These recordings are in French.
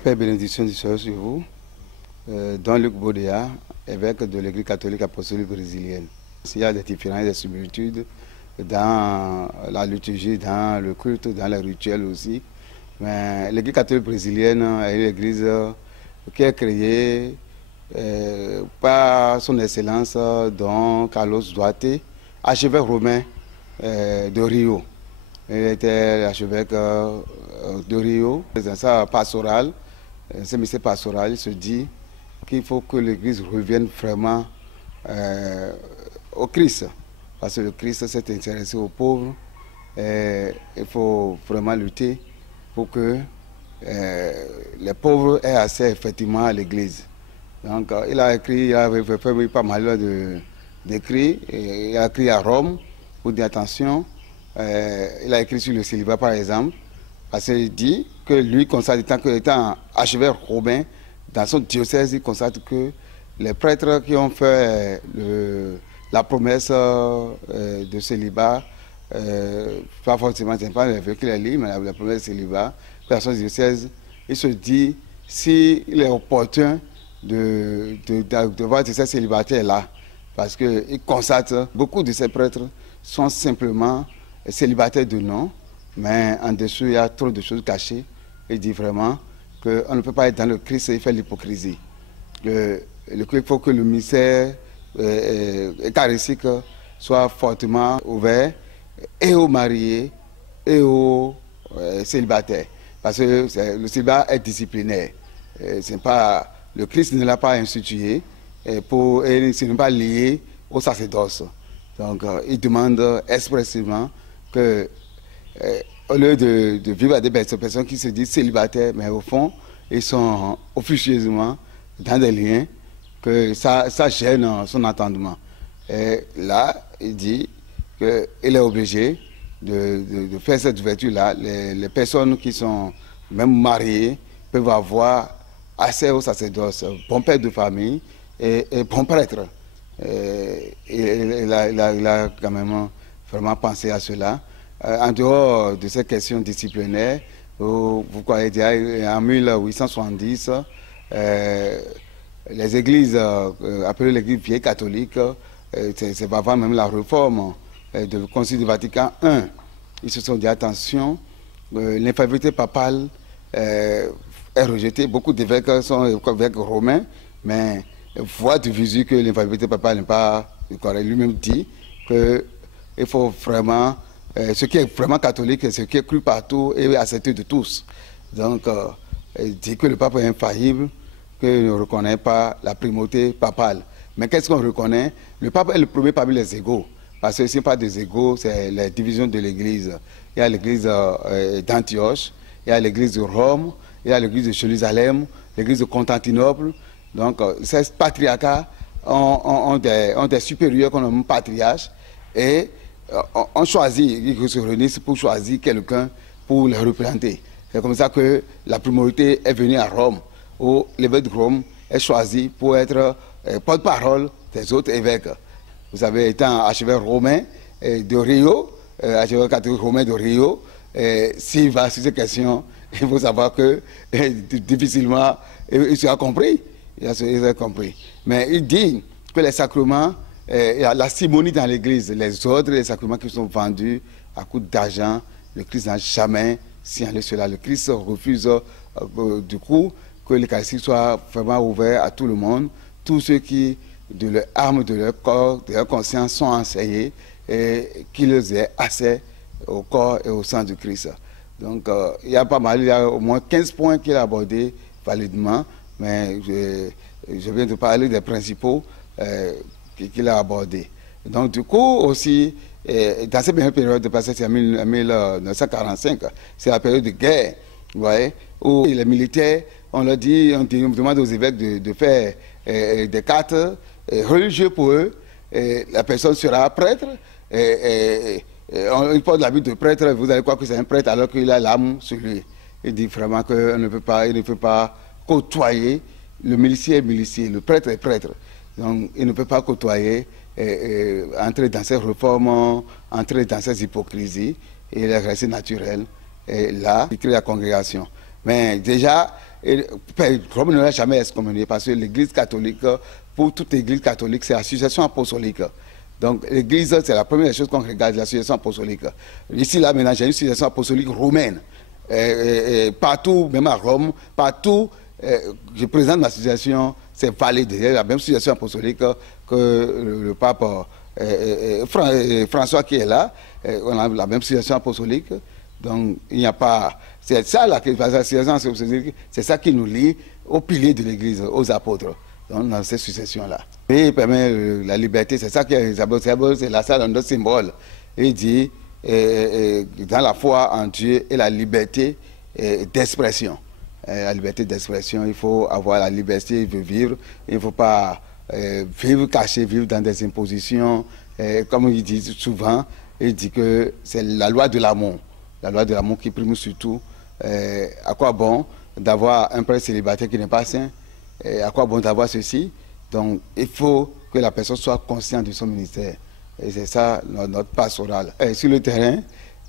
paix et bénédiction du Seigneur sur vous. Don Luc Baudéa, évêque de l'Église catholique apostolique brésilienne. Il y a des différences et des similitudes dans la liturgie, dans le culte, dans les rituels aussi. Mais l'Église catholique brésilienne est une église qui est créée par son excellence Don Carlos Duarte, archevêque romain de Rio. Il était l'archevêque de Rio. Dans sa pastorale, ce message pastoral, il se dit qu'il faut que l'Église revienne vraiment au Christ. Parce que le Christ s'est intéressé aux pauvres. Il faut vraiment lutter pour que les pauvres aient accès effectivement à l'Église. Donc il a écrit, il a fait pas mal d'écrits. Il a écrit à Rome pour dire attention. Il a écrit sur le célibat par exemple, parce qu'il dit que lui constate, étant archevêque romain, dans son diocèse, il constate que les prêtres qui ont fait la promesse de célibat, pas forcément, c'est pas le qui les lit, mais la promesse de célibat, dans son diocèse, il se dit s'il est opportun de voir ces célibataires-là, parce qu'il constate beaucoup de ces prêtres sont simplement célibataires de nom, mais en dessous, il y a trop de choses cachées. Il dit vraiment qu'on ne peut pas être dans le Christ et faire l'hypocrisie. Il faut que le mystère eucharistique soit fortement ouvert et aux mariés et aux célibataires. Parce que le célibat est disciplinaire. Le Christ ne l'a pas institué et ce n'est pas lié au sacerdoce. Donc, il demande expressément que, au lieu de vivre avec des personnes qui se disent célibataires, mais au fond, ils sont officieusement dans des liens, que ça gêne son entendement. Et là, il dit qu'il est obligé de faire cette ouverture-là. Les personnes qui sont même mariées peuvent avoir accès au sacerdoce, bon père de famille et bon prêtre. Il a quand même vraiment pensé à cela. En dehors de ces questions disciplinaires, vous croyez déjà, en 1870, les églises, appelées l'église vieille catholique, c'est avant même la réforme du Concile du Vatican I, ils se sont dit attention, l'infaillibilité papale est rejetée. Beaucoup d'évêques sont évêques romains, mais voient de visu que l'infaillibilité papale n'est pas correcte. Lui-même dit qu'il faut vraiment, ce qui est vraiment catholique, c'est ce qui est cru partout et accepté de tous. Donc, il dit que le pape est infaillible, qu'il ne reconnaît pas la primauté papale. Mais qu'est-ce qu'on reconnaît? Le pape est le premier parmi les égaux. Parce que ce n'est pas des égaux, c'est les divisions de l'Église. Il y a l'Église d'Antioche, il y a l'Église de Rome, il y a l'Église de Jérusalem, l'Église de Constantinople. Donc, ces patriarcats ont des supérieurs qu'on nomme patriarches et on choisit, ils se réunissent pour choisir quelqu'un pour les représenter. C'est comme ça que la primauté est venue à Rome, où l'évêque de Rome est choisi pour être porte-parole des autres évêques. Vous savez, étant archevêque romain de Rio, archevêque catholique romain de Rio, s'il va sur ces questions, il faut savoir que difficilement il sera compris. Il a compris. Mais il dit que les sacrements, la simonie dans l'Église, les ordres, les sacrements qui sont vendus à coup d'argent, le Christ n'a jamais signalé cela. Le Christ refuse du coup que l'Eucharistie soit vraiment ouverte à tout le monde. Tous ceux qui, de leur âme, de leur corps, de leur conscience, sont enseignés et qu'ils aient accès au corps et au sang du Christ. Donc, il y a pas mal, il y a au moins 15 points qu'il a abordés validement. Mais je viens de parler des principaux qu'il a abordés. Donc du coup aussi, dans cette même période de passé, c'est en 1945, c'est la période de guerre, vous voyez, où les militaires, on demande aux évêques de faire des cartes religieuses pour eux, et la personne sera prêtre, il porte l'habit de prêtre, vous allez croire que c'est un prêtre alors qu'il a l'âme sur lui. Il dit vraiment qu'il ne peut pas côtoyer, le milicier est milicier, le prêtre est prêtre. Donc il ne peut pas côtoyer, entrer dans ces réformes, entrer dans ces hypocrisies, et il est resté naturel. Et là, il crée la congrégation. Mais déjà, Et Rome ne l'a jamais excommunié parce que l'Église catholique, pour toute Église catholique, c'est l'association apostolique. Donc l'Église, c'est la première chose qu'on regarde, l'association apostolique. Ici, là, maintenant, j'ai une association apostolique romaine. Partout, même à Rome, partout, je présente ma association, c'est validé. La même association apostolique que le pape François qui est là. On a la même association apostolique. Donc, il n'y a pas... C'est ça, l'association apostolique, c'est ça qui nous lie aux piliers de l'Église, aux apôtres. Donc, dans cette succession-là. Et il permet la liberté, c'est ça qui est c'est la salle d'un symbole. Il dit, dans la foi en Dieu et la liberté d'expression. La liberté d'expression, il faut avoir la liberté de vivre. Il ne faut pas vivre caché, vivre dans des impositions. Comme il dit souvent, il dit que c'est la loi de l'amour. La loi de l'amour qui prime surtout. À quoi bon d'avoir un prêtre célibataire qui n'est pas saint? À quoi bon d'avoir ceci? Donc, il faut que la personne soit consciente de son ministère. Et c'est ça notre pastoral. Sur le terrain,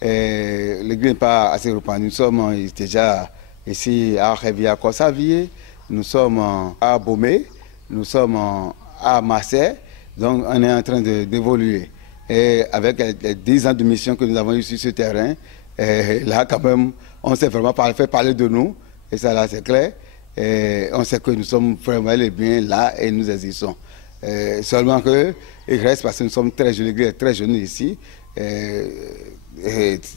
l'Église n'est pas assez répandue. Nous sommes déjà ici à Révilla-Corsavier, nous sommes à Bomé, nous sommes à Marseille. Donc, on est en train d'évoluer. Et avec les 10 ans de mission que nous avons eu sur ce terrain, là, quand même, on s'est vraiment fait parler de nous. Et ça, là, c'est clair. Et on sait que nous sommes vraiment les biens là et nous existons. Seulement que il reste parce que nous sommes très jeunes, l'Église est très jeune ici.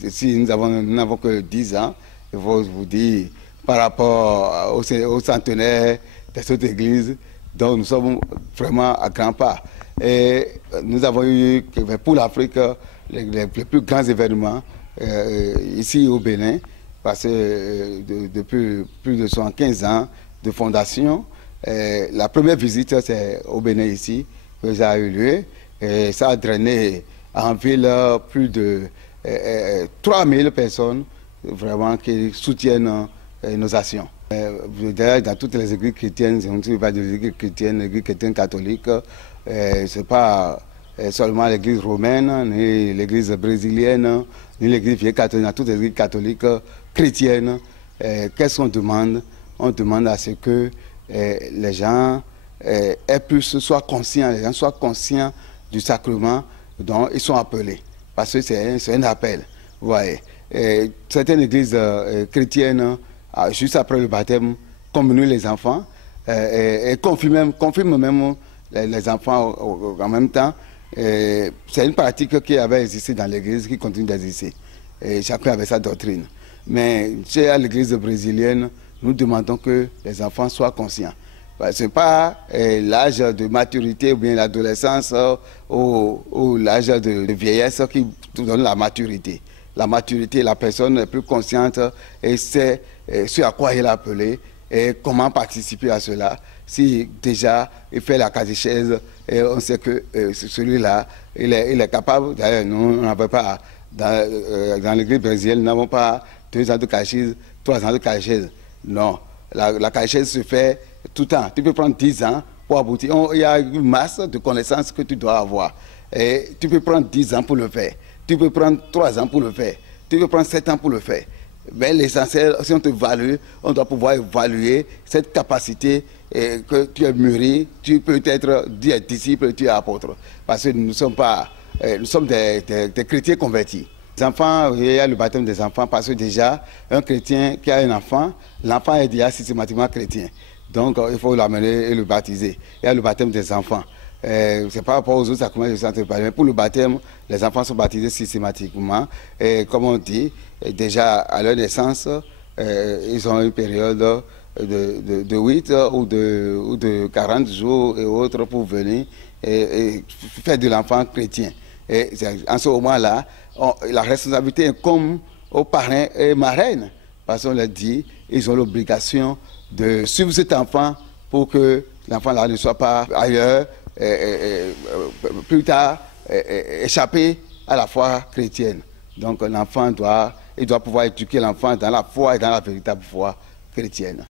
Si nous n'avons que 10 ans, il faut vous dire, par rapport aux centenaires de cette Église, donc nous sommes vraiment à grands pas. Et nous avons eu, pour l'Afrique, les plus grands événements ici au Bénin, parce que depuis plus de 75 ans de fondation, la première visite, c'est au Bénin ici, que ça a eu lieu. Et ça a drainé en ville plus de 3000 personnes vraiment qui soutiennent nos actions. D'ailleurs, dans toutes les églises chrétiennes, on ne pas des églises chrétiennes, l'église chrétienne catholique, ce n'est pas seulement l'église romaine, ni l'église brésilienne, ni l'église vieille catholique, dans toutes les églises catholiques chrétiennes. Qu'est-ce qu'on demande? On demande à ce que les gens soient conscients, les gens soient conscients du sacrement dont ils sont appelés. Parce que c'est un appel. Vous voyez. Certaines églises chrétiennes, juste après le baptême, communient les enfants et confirment même les enfants en même temps. C'est une pratique qui avait existé dans l'église, qui continue d'exister. Chacun avait sa doctrine. Mais chez l'église brésilienne, nous demandons que les enfants soient conscients. Ce n'est pas l'âge de maturité ou bien l'adolescence ou l'âge de vieillesse qui donne la maturité. La maturité, la personne est plus consciente et sait ce à quoi elle est appelée et comment participer à cela. Si déjà il fait la catéchèse et on sait que celui-là, il est capable. D'ailleurs, nous n'avons pas, dans l'église brésilienne, nous n'avons pas 2 ans de catéchèse, 3 ans de catéchèse. Non, la catéchèse se fait tout le temps. Tu peux prendre 10 ans pour aboutir. Il y a une masse de connaissances que tu dois avoir. Et tu peux prendre 10 ans pour le faire. Tu peux prendre 3 ans pour le faire. Tu peux prendre 7 ans pour le faire. Mais l'essentiel, si on te value, on doit pouvoir évaluer cette capacité que tu es mûri, tu peux être disciple, tu es apôtre. Parce que nous ne sommes pas, nous sommes des chrétiens convertis. Les enfants, il y a le baptême des enfants parce que déjà, un chrétien qui a un enfant, l'enfant est déjà systématiquement chrétien. Donc, il faut l'amener et le baptiser. Il y a le baptême des enfants. C'est par rapport aux autres sacrements de santé, mais pour le baptême, les enfants sont baptisés systématiquement. Et comme on dit, déjà à leur naissance, ils ont une période de 8 ou de 40 jours et autres pour venir et faire de l'enfant chrétien. Et en ce moment-là, la responsabilité incombe aux parrains et marraines. Parce qu'on leur dit, ils ont l'obligation de suivre cet enfant pour que l'enfant-là ne soit pas ailleurs, plus tard, échapper à la foi chrétienne. Donc l'enfant doit pouvoir éduquer l'enfant dans la foi et dans la véritable foi chrétienne.